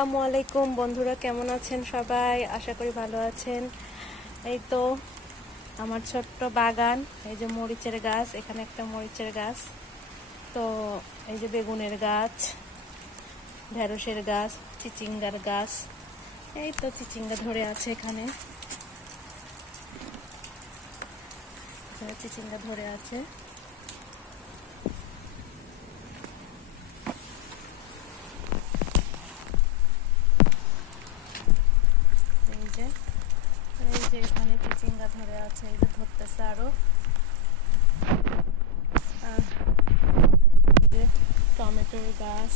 আসসালামু আলাইকুম বন্ধুরা, কেমন আছেন সবাই? আশা করি ভালো আছেন। এই তো আমার ছোট্ট বাগান, এই যে মরিচের গাছ, এখানে একটা মরিচের গাছ, তো এই যে বেগুনের গাছ, ঢেঁড়সের গাছ, চিচিঙ্গার গাছ। এই তো চিচিঙ্গা ধরে আছে এখানে, চিচিঙ্গা ধরে আছে। এই যে এখানে চিচিঙ্গা ধরে আছে, এই যে ধরতেছে আরো। আর এই যে টমেটোর গাছ,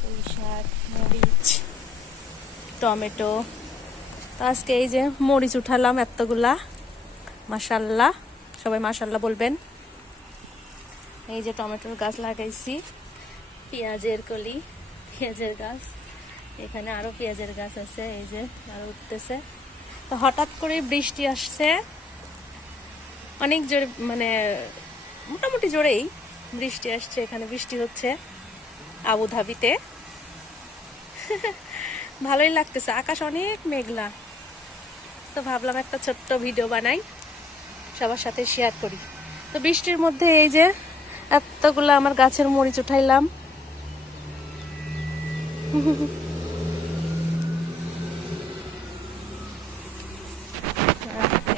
পুঁই শাক, মরিচ, টমেটো। আজকে এই যে মরিচ উঠালাম এতগুলা, মাশাল্লাহ, সবাই মাশাল্লাহ বলবেন। এই যে টমেটোর গাছ লাগাইছি, পেঁয়াজের কলি, পেঁয়াজের গাছ, এখানে আরো পেঁয়াজের গাছ আছে, এই যে আরো উঠতেছে। তো হঠাৎ করে বৃষ্টি আসছে, অনেক জোরে, মানে মোটামুটি জোরেই বৃষ্টি আসছে। এখানে বৃষ্টি হচ্ছে আবুধাবিতে। ভালোই লাগতেছে, আকাশ অনেক মেঘলা। তো ভাবলাম একটা ছোট্ট ভিডিও বানাই, সবার সাথে শেয়ার করি। তো বৃষ্টির মধ্যে এই যে এতগুলো আমার গাছের মরিচ উঠাইলাম।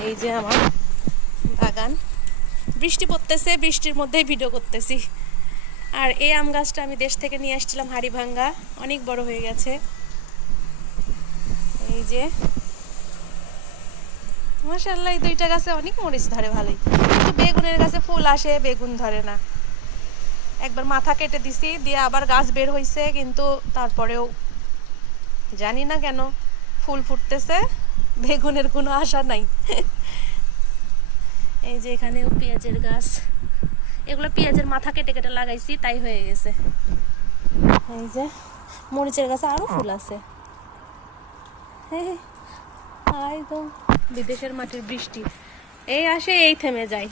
এই যে আমার বাগান, বৃষ্টি পড়তেছে, বৃষ্টির মধ্যেই ভিডিও করতেছি। আর এই আম গাছটা আমি দেশ থেকে নিয়ে আসছিলাম, হাড়িভাঙ্গা, অনেক বড় হয়ে গেছে। এই যে মাশাআল্লাহ, এই দুইটা গাছে অনেক মরিচ ধরে ভালোই, কিন্তু বেগুনের গাছে ফুল আসে, বেগুন ধরে না। একবার মাথা কেটে দিছি, দিয়ে আবার গাছ বের হইছে, কিন্তু তারপরেও জানি না কেন ফুল ফুটতেছে, বেগুনের কোনো আশা নাই। এই যে এখানেও পেঁয়াজের গাছ, এগুলো পেঁয়াজের মাথা কেটে কেটে লাগাইছি, তাই হয়ে গেছে। এই যে মরিচের গাছে আরো ফুল আছে। একদম বিদেশের মাটির বৃষ্টি, এই আসে এই থেমে যায়।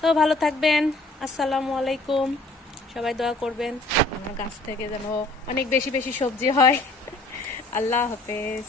তো ভালো থাকবেন, আসসালামু আলাইকুম। সবাই দোয়া করবেন আমার গাছ থেকে যেন অনেক বেশি বেশি সবজি হয়। আল্লাহ হাফেজ।